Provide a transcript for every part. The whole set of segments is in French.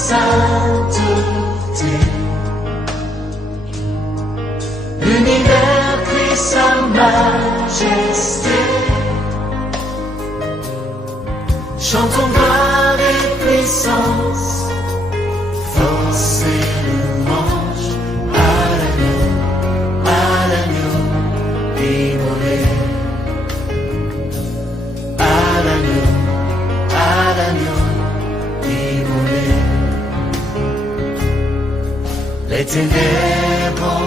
sainteté. L'univers crie sa majesté. Chantons gloire et puissance, force et louange à l'agneau immolé. À l'agneau immolé. Les ténèbres.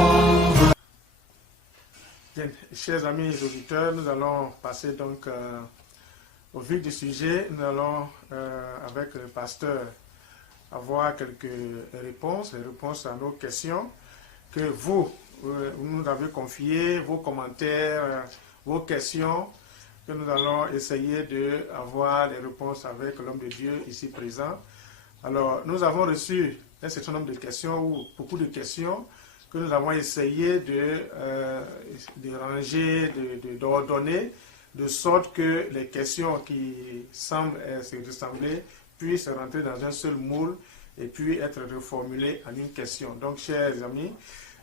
Bien, chers amis auditeurs, nous allons passer donc au vif du sujet. Nous allons, avec le pasteur, avoir quelques réponses, les réponses à nos questions que vous nous avez confiées, vos commentaires, vos questions, que nous allons essayer d'avoir les réponses avec l'homme de Dieu ici présent. Alors, nous avons reçu un certain nombre de questions, ou beaucoup de questions, que nous avons essayé de ranger, d'ordonner, de sorte que les questions qui semblent se ressembler puissent rentrer dans un seul moule et puis être reformulées en une question. Donc, chers amis,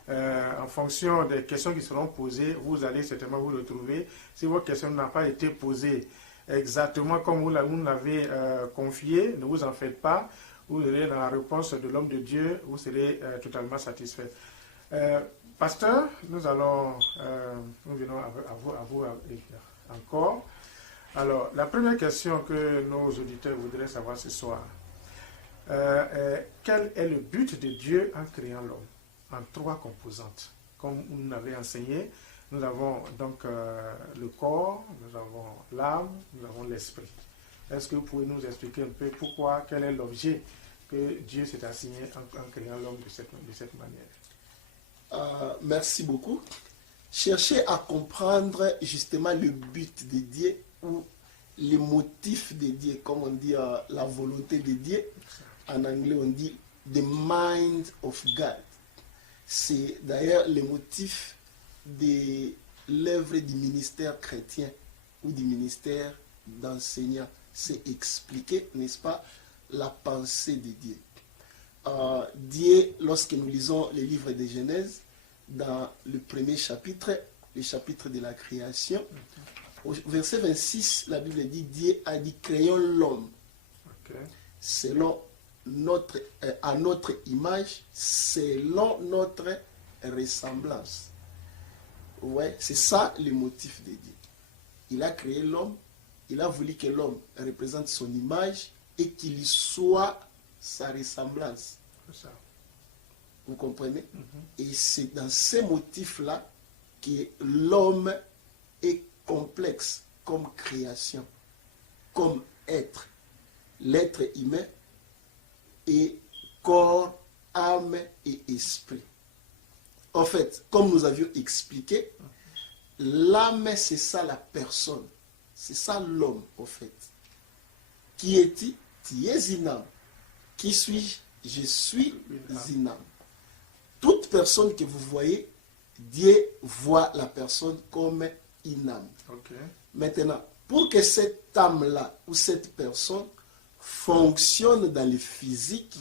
en fonction des questions qui seront posées, vous allez certainement vous retrouver. Si vos questions n'ont pas été posées exactement comme vous l'avez confié, ne vous en faites pas. Vous aurez dans la réponse de l'homme de Dieu, vous serez totalement satisfait. Pasteur, nous venons à vous encore. Alors, la première question que nos auditeurs voudraient savoir ce soir, quel est le but de Dieu en créant l'homme? En 3 composantes. Comme vous nous l'avez enseigné, nous avons donc le corps, nous avons l'âme, nous avons l'esprit. Est-ce que vous pouvez nous expliquer un peu pourquoi, quel est l'objet que Dieu s'est assigné en créant l'homme de cette manière? Merci beaucoup. Cherchez à comprendre justement le but de Dieu ou les motifs de Dieu, comme on dit la volonté de Dieu. En anglais, on dit the mind of God. C'est d'ailleurs le motif de l'œuvre du ministère chrétien ou du ministère d'enseignant. C'est expliquer, n'est-ce pas, la pensée de Dieu. Dieu, lorsque nous lisons les livres de Genèse, dans le premier chapitre, le chapitre de la création, au verset 26, la Bible dit, Dieu a dit, créons l'homme, selon à notre image, selon notre ressemblance. Ouais, c'est ça le motif de Dieu. Il a créé l'homme, il a voulu que l'homme représente son image et qu'il soit sa ressemblance. C'est ça. Vous comprenez? Et c'est dans ces motifs-là que l'homme est complexe comme création, comme être. L'être humain et corps, âme et esprit. En fait, comme nous avions expliqué, l'âme, c'est ça la personne. C'est ça l'homme, en fait. Qui es-tu? Tu es une âme. Qui suis-je? Je suis une âme. Toute personne que vous voyez, Dieu voit la personne comme une âme. Maintenant, pour que cette âme-là ou cette personne fonctionne dans le physique,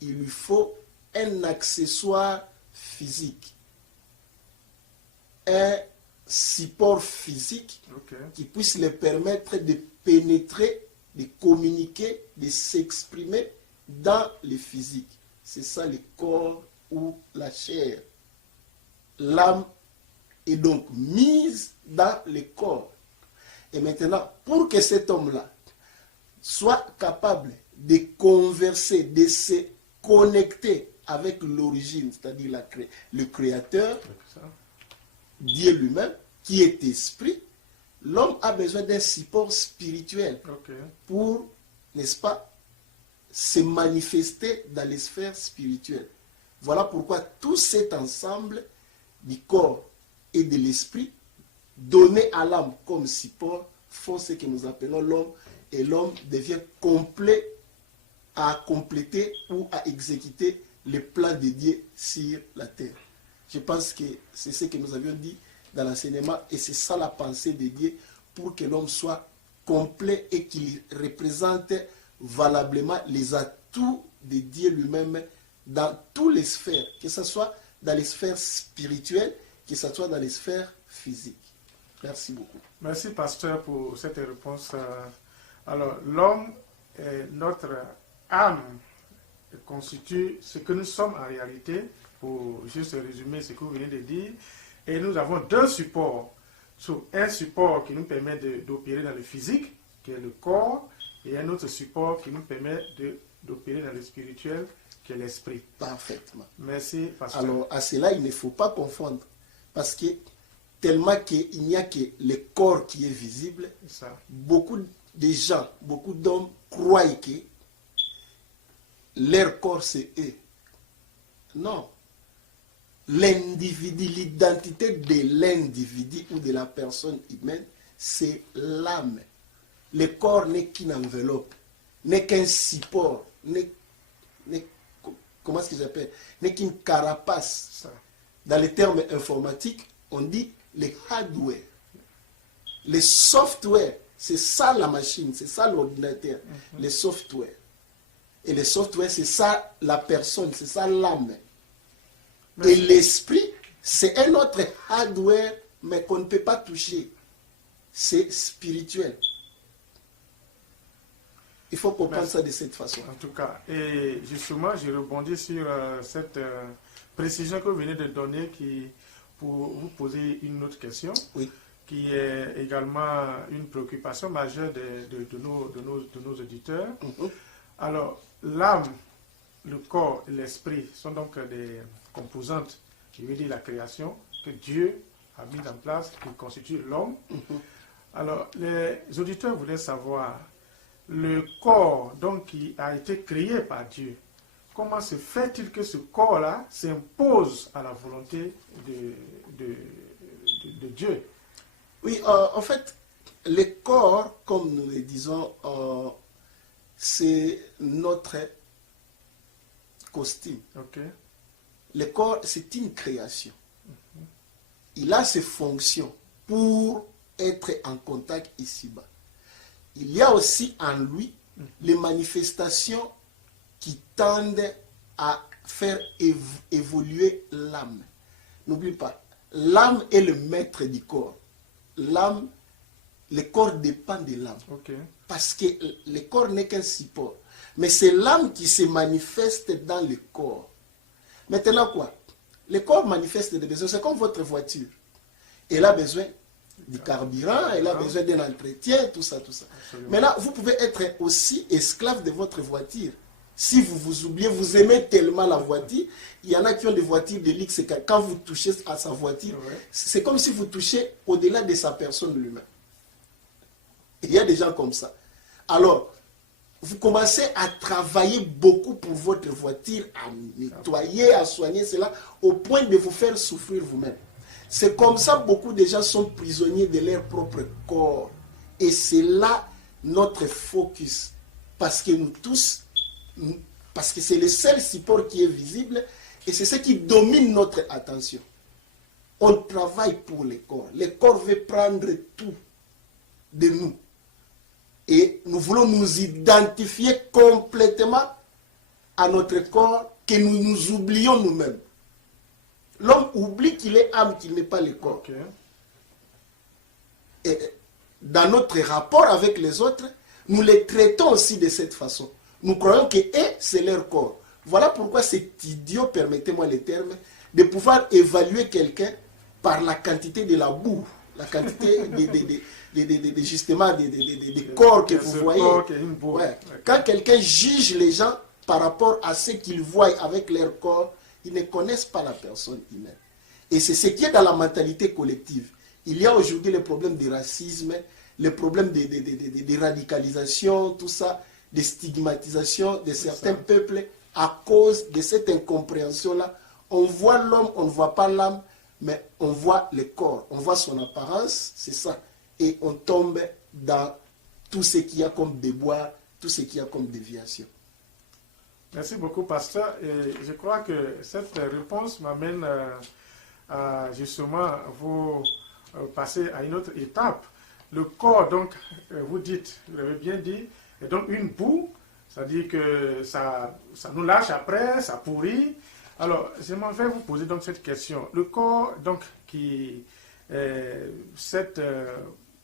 il lui faut un accessoire physique, un support physique qui puisse lui permettre de pénétrer, de communiquer, de s'exprimer dans le physique. C'est ça le corps ou la chair. L'âme est donc mise dans le corps. Et maintenant, pour que cet homme-là soit capable de converser, de se connecter avec l'origine, c'est-à-dire le Créateur, Dieu lui-même, qui est esprit, l'homme a besoin d'un support spirituel pour, n'est-ce pas, se manifester dans les sphères spirituelles. Voilà pourquoi tout cet ensemble du corps et de l'esprit, donné à l'âme comme support, font ce que nous appelons l'homme, et l'homme devient complet à compléter ou à exécuter le plan de Dieu sur la terre. Je pense que c'est ce que nous avions dit dans l'enseignement, et c'est ça la pensée de Dieu pour que l'homme soit complet et qu'il représente valablement les atouts de Dieu lui-même dans toutes les sphères, que ce soit dans les sphères spirituelles, que ce soit dans les sphères physiques. Merci beaucoup. Merci, pasteur, pour cette réponse. Alors, l'homme, notre âme, constitue ce que nous sommes en réalité, pour juste résumer ce que vous venez de dire. Et nous avons deux supports. Un support qui nous permet d'opérer dans le physique, qui est le corps, et un autre support qui nous permet d'opérer dans le spirituel, qui est l'esprit. Parfaitement. Merci, pasteur. Alors, à cela, il ne faut pas confondre. Parce que tellement qu'il n'y a que le corps qui est visible, Ça. beaucoup de gens, beaucoup d'hommes croient que leur corps c'est eux. Non. L'individu, l'identité de l'individu ou de la personne humaine, c'est l'âme. Le corps n'est qu'une enveloppe, n'est qu'un support, comment est-ce que j'appelle, n'est qu'une carapace. Ça. Dans les termes informatiques, on dit le hardware. Le software, c'est ça la machine, c'est ça l'ordinateur, le software. Et le software, c'est ça la personne, c'est ça l'âme. Et l'esprit, c'est un autre hardware, mais qu'on ne peut pas toucher. C'est spirituel. Il faut comprendre ça de cette façon. En tout cas, et justement, je rebondis sur cette précision que vous venez de donner pour vous poser une autre question, Oui. qui est également une préoccupation majeure de nos auditeurs. Alors, l'âme, le corps et l'esprit sont donc des composantes, qui veut dire la création, que Dieu a mis en place, qui constitue l'homme. Alors, les auditeurs voulaient savoir, le corps donc qui a été créé par Dieu, comment se fait-il que ce corps-là s'impose à la volonté de Dieu? Oui, en fait, le corps, comme nous le disons, c'est notre costume. Okay. Le corps, c'est une création. Il a ses fonctions pour être en contact ici-bas. Il y a aussi en lui les manifestations qui tendent à faire évoluer l'âme. N'oublie pas, l'âme est le maître du corps. L'âme, le corps dépend de l'âme. Okay. Parce que le corps n'est qu'un support. Mais c'est l'âme qui se manifeste dans le corps. Maintenant quoi? Le corps manifeste des besoins. C'est comme votre voiture. Elle a besoin du carburant, elle a besoin d'un entretien, tout ça, tout ça. Absolument. Maintenant, vous pouvez être aussi esclave de votre voiture. Si vous vous oubliez, vous aimez tellement la voiture, il y en a qui ont des voitures de luxe, quand vous touchez à sa voiture, c'est comme si vous touchez au-delà de sa personne lui-même. Il y a des gens comme ça. Alors, vous commencez à travailler beaucoup pour votre voiture, à nettoyer, à soigner cela, au point de vous faire souffrir vous-même. C'est comme ça que beaucoup de gens sont prisonniers de leur propre corps. Et c'est là notre focus. Parce que nous tous, parce que c'est le seul support qui est visible et c'est ce qui domine notre attention. On travaille pour le corps. Le corps veut prendre tout de nous. Et nous voulons nous identifier complètement à notre corps, que nous nous oublions nous-mêmes. L'homme oublie qu'il est âme, qu'il n'est pas le corps. Okay. Et dans notre rapport avec les autres, nous les traitons aussi de cette façon. Nous croyons que c'est leur corps. Voilà pourquoi c'est idiot, permettez-moi le terme, de pouvoir évaluer quelqu'un par la quantité de la boue, la quantité justement des corps que vous voyez. Ouais. Quand quelqu'un juge les gens par rapport à ce qu'ils voient avec leur corps, ils ne connaissent pas la personne humaine. Et c'est ce qui est dans la mentalité collective. Il y a aujourd'hui le problème du racisme, le problème de radicalisation, tout ça, de stigmatisation de certains peuples à cause de cette incompréhension-là. On voit l'homme, on ne voit pas l'âme, mais on voit le corps, on voit son apparence, c'est ça. Et on tombe dans tout ce qu'il y a comme déboire, tout ce qu'il y a comme déviation. Merci beaucoup, pasteur. Et je crois que cette réponse m'amène à justement vous passer à une autre étape. Le corps, donc, vous dites, vous l'avez bien dit, est donc une boue, C'est-à-dire que ça nous lâche après, ça pourrit. Alors, je m'en vais vous poser donc cette question. Le corps, donc, cette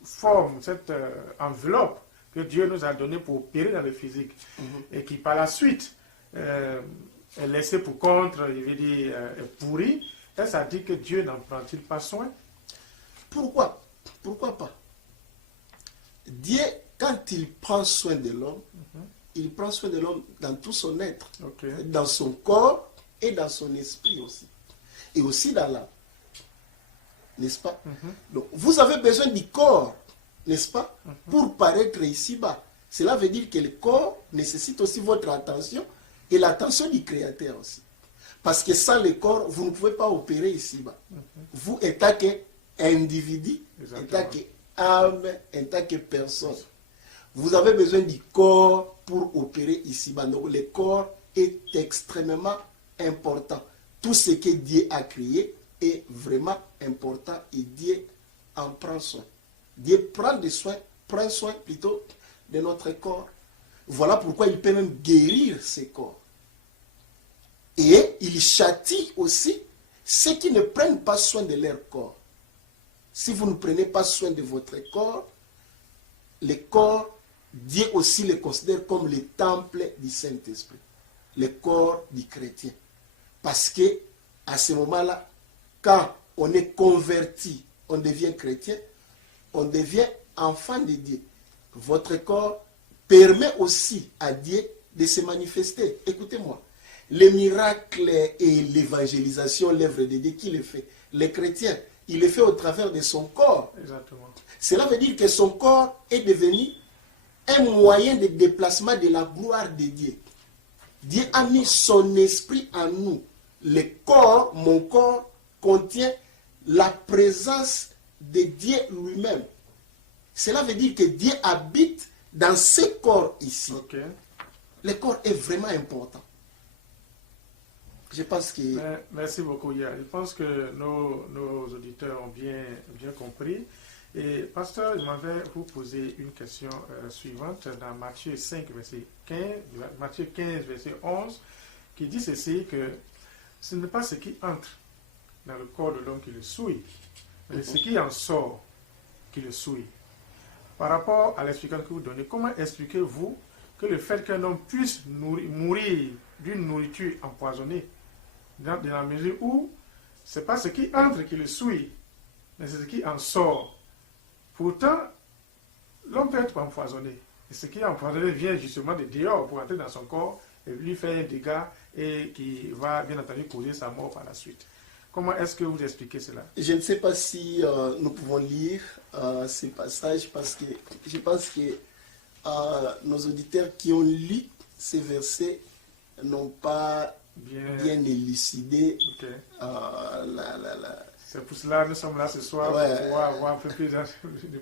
forme, cette enveloppe que Dieu nous a donnée pour opérer dans le physique, et qui par la suite est laissée pour compte, il veut dire, est pourrie, ça dit que Dieu n'en prend-il pas soin? Pourquoi? Pourquoi pas? Dieu, quand il prend soin de l'homme, il prend soin de l'homme dans tout son être, dans son corps et dans son esprit aussi. Et aussi dans l'âme. N'est-ce pas? Donc, vous avez besoin du corps, n'est-ce pas? Pour paraître ici-bas. Cela veut dire que le corps nécessite aussi votre attention et l'attention du Créateur aussi. Parce que sans le corps, vous ne pouvez pas opérer ici-bas. Vous, en tant qu'individu, en tant qu'âme, en tant que personne, vous avez besoin du corps pour opérer ici-bas. Donc, le corps est extrêmement important. Tout ce que Dieu a créé est vraiment important et Dieu en prend soin. Dieu prend soin plutôt de notre corps. Voilà pourquoi il peut même guérir ces corps. Et il châtie aussi ceux qui ne prennent pas soin de leur corps. Si vous ne prenez pas soin de votre corps, le corps, Dieu aussi le considère comme le temple du Saint-Esprit, le corps du chrétien. Parce que à ce moment-là, quand on est converti, on devient chrétien, on devient enfant de Dieu. Votre corps permet aussi à Dieu de se manifester. Écoutez-moi, les miracles et l'évangélisation, l'œuvre de Dieu, qui le fait? Le chrétien, il le fait au travers de son corps. Exactement. Cela veut dire que son corps est devenu un moyen de déplacement de la gloire de Dieu. Dieu a mis son esprit en nous. Le corps, mon corps, contient la présence de Dieu lui-même. Cela veut dire que Dieu habite dans ce corps ici. Le corps est vraiment important. Je pense que... Merci beaucoup, Yann. Je pense que nos auditeurs ont bien compris. Et pasteur, je m'en vais vous poser une question suivante dans Matthieu 5, verset 15, Matthieu 15, verset 11, qui dit ceci, que ce n'est pas ce qui entre dans le corps de l'homme qui le souille, mais ce qui en sort qui le souille. Par rapport à l'explication que vous donnez, comment expliquez-vous que le fait qu'un homme puisse mourir d'une nourriture empoisonnée, dans la mesure où ce n'est pas ce qui entre qui le souille, mais c'est ce qui en sort? Pourtant, l'homme peut être empoisonné. Et ce qui est empoisonné vient justement de dehors pour entrer dans son corps et lui faire un dégât et qui va bien entendu causer sa mort par la suite. Comment est-ce que vous expliquez cela? Je ne sais pas si nous pouvons lire ces passages parce que je pense que nos auditeurs qui ont lu ces versets n'ont pas bien élucidé C'est pour cela que nous sommes là ce soir pour pouvoir avoir un peu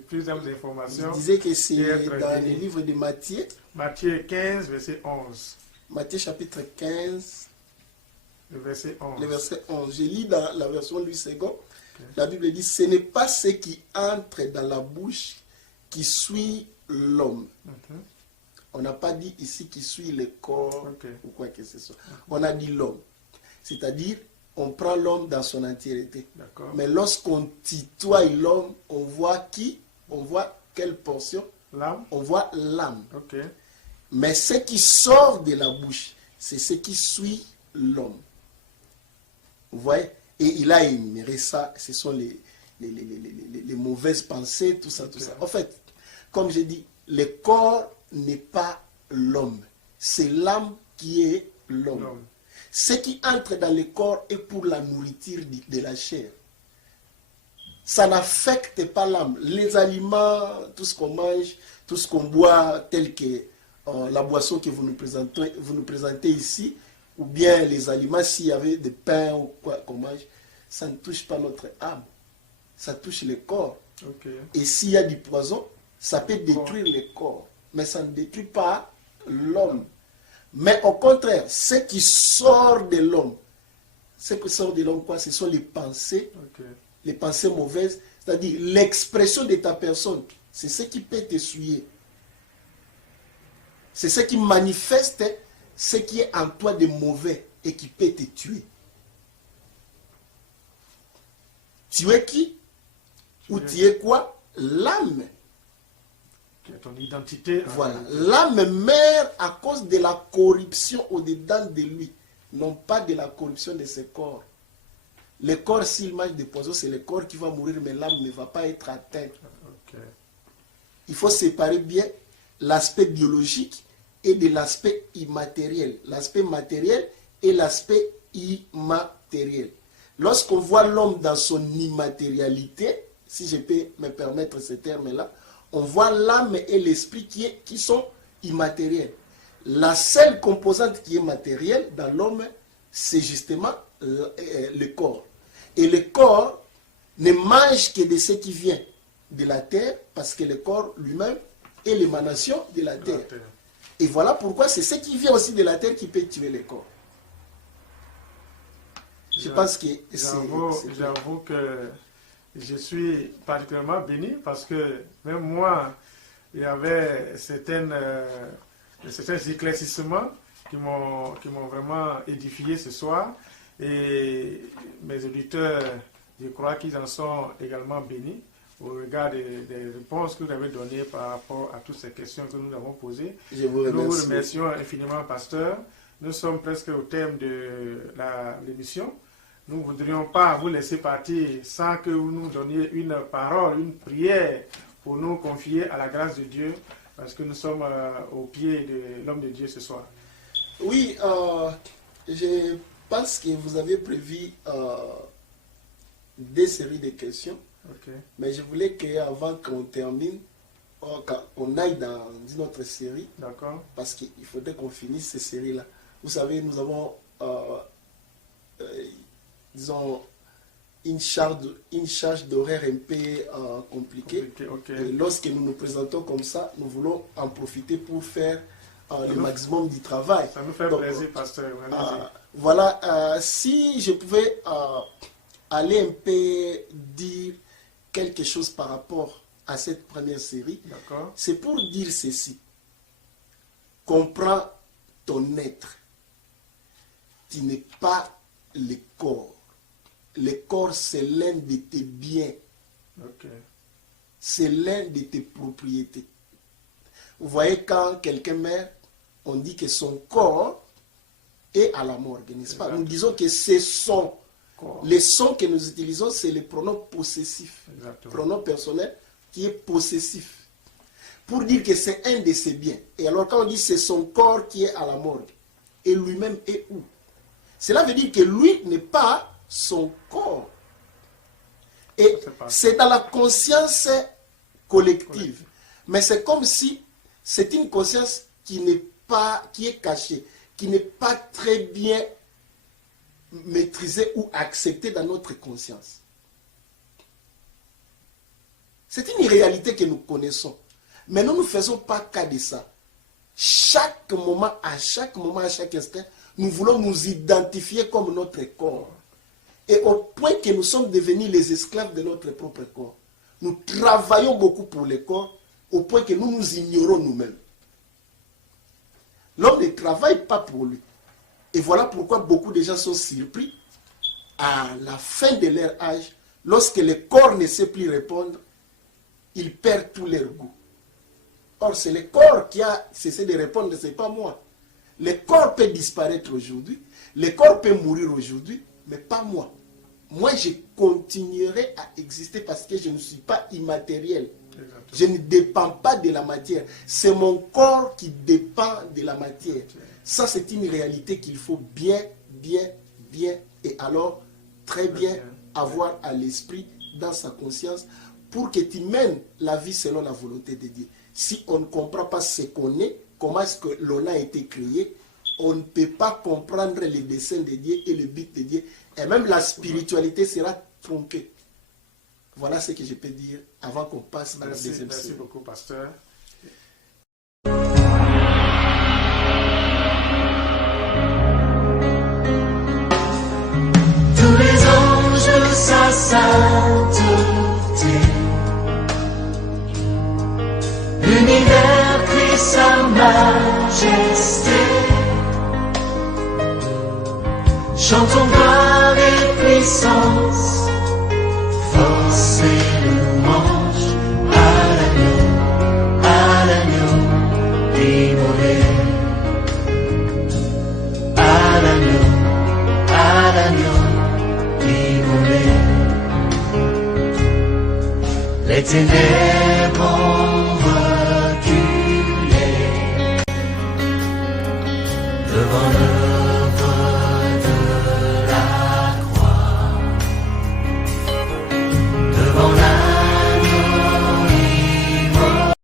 plus d'informations. Je disais que c'est dans le livre de Matthieu. Matthieu 15, verset 11. Matthieu chapitre 15, le verset 11. Le verset 11. Je lis dans la version Louis II. La Bible dit, ce n'est pas ce qui entre dans la bouche qui suit l'homme. On n'a pas dit ici qui suit le corps ou quoi que ce soit. On a dit l'homme. C'est-à-dire, on prend l'homme dans son entièreté. Mais lorsqu'on tutoie l'homme, on voit qui? On voit quelle portion? L'âme. On voit l'âme. Mais ce qui sort de la bouche, c'est ce qui suit l'homme. Vous voyez? Et il a énuméré ça. Ce sont les mauvaises pensées, tout ça, tout ça. En fait, comme j'ai dit, le corps n'est pas l'homme. C'est l'âme qui est l'homme. Ce qui entre dans le corps est pour la nourriture de la chair. Ça n'affecte pas l'âme. Les aliments, tout ce qu'on mange, tout ce qu'on boit, tel que la boisson que vous nous présentez ici, ou bien les aliments, s'il y avait des pains ou quoi qu'on mange, ça ne touche pas notre âme. Ça touche le corps. Et s'il y a du poison, ça peut détruire le corps. Mais ça ne détruit pas l'homme. Mais au contraire, ce qui sort de l'homme, ce qui sort de l'homme, quoi, ce sont les pensées mauvaises, c'est-à-dire l'expression de ta personne. C'est ce qui peut te souiller. C'est ce qui manifeste ce qui est en toi de mauvais et qui peut te tuer. Tu es qui? Ou tu es quoi? L'âme. Qui est ton identité. Voilà. L'âme meurt à cause de la corruption au-dedans de lui, non pas de la corruption de ce corps. Le corps, s'il mange des poisons, c'est le corps qui va mourir, mais l'âme ne va pas être atteinte. Okay. Il faut séparer bien l'aspect biologique et de l'aspect immatériel. L'aspect matériel et l'aspect immatériel. Lorsqu'on voit l'homme dans son immatérialité, si je peux me permettre ce terme-là, on voit l'âme et l'esprit qui sont immatériels. La seule composante qui est matérielle dans l'homme, c'est justement le corps. Et le corps ne mange que de ce qui vient de la terre, parce que le corps lui-même est l'émanation de la terre. Et voilà pourquoi c'est ce qui vient aussi de la terre qui peut tuer le corps. Je pense que j'avoue que je suis particulièrement béni parce que même moi, il y avait certains éclaircissements qui m'ont vraiment édifié ce soir. Et mes auditeurs, je crois qu'ils en sont également bénis au regard des réponses que vous avez données par rapport à toutes ces questions que nous avons posées. Nous vous remercions infiniment, pasteur. Nous sommes presque au terme de l'émission. Nous ne voudrions pas vous laisser partir sans que vous nous donniez une parole, une prière pour nous confier à la grâce de Dieu, parce que nous sommes au pied de l'homme de Dieu ce soir. Oui, je pense que vous avez prévu des séries de questions, mais je voulais qu'avant qu'on termine, qu'on aille dans une autre série, parce qu'il faudrait qu'on finisse ces séries-là. Vous savez, nous avons... disons, une charge d'horaire un peu compliquée. Et lorsque nous nous présentons comme ça, nous voulons en profiter pour faire le maximum du travail. Ça nous fait plaisir, pasteur. Voilà, si je pouvais aller un peu dire quelque chose par rapport à cette première série, c'est pour dire ceci. Comprends ton être. Tu n'es pas le corps. Le corps, c'est l'un de tes biens. C'est l'un de tes propriétés. Vous voyez, quand quelqu'un meurt, on dit que son corps est à la morgue, n'est-ce pas? Nous disons que c'est son corps. Les sons que nous utilisons, c'est le pronom possessif. Pronom personnel qui est possessif. Pour dire que c'est un de ses biens. Et alors, quand on dit c'est son corps qui est à la morgue, et lui-même est où? Cela veut dire que lui n'est pas son corps. Et c'est dans la conscience collective. Mais c'est comme si c'est une conscience qui est cachée, qui n'est pas très bien maîtrisée ou acceptée dans notre conscience. C'est une réalité que nous connaissons. Mais nous ne faisons pas cas de ça. Chaque moment, à chaque instant, nous voulons nous identifier comme notre corps. Et au point que nous sommes devenus les esclaves de notre propre corps. Nous travaillons beaucoup pour le corps, au point que nous nous ignorons nous-mêmes. L'homme ne travaille pas pour lui. Et voilà pourquoi beaucoup de gens sont surpris à la fin de leur âge, lorsque le corps ne sait plus répondre, ils perdent tout leur goût. Or, c'est le corps qui a cessé de répondre, ce n'est pas moi. Le corps peut disparaître aujourd'hui, le corps peut mourir aujourd'hui, mais pas moi. Moi, je continuerai à exister parce que je ne suis pas immatériel. Je ne dépends pas de la matière. C'est mon corps qui dépend de la matière. Ça, c'est une réalité qu'il faut bien, et alors très bien avoir à l'esprit, dans sa conscience, pour que tu mènes la vie selon la volonté de Dieu. Si on ne comprend pas ce qu'on est, comment est-ce que l'on a été créé, on ne peut pas comprendre les desseins de Dieu et le but de Dieu. Et même la spiritualité sera tronquée. Voilà ce que je peux dire avant qu'on passe à la deuxième série. Merci beaucoup, pasteur. Tous les anges, sa sainteté, l'univers crie sa majesté. majesté. Chantons gloire et puissance, force et louange à l'agneau immolé. À l'agneau immolé. Les ténèbres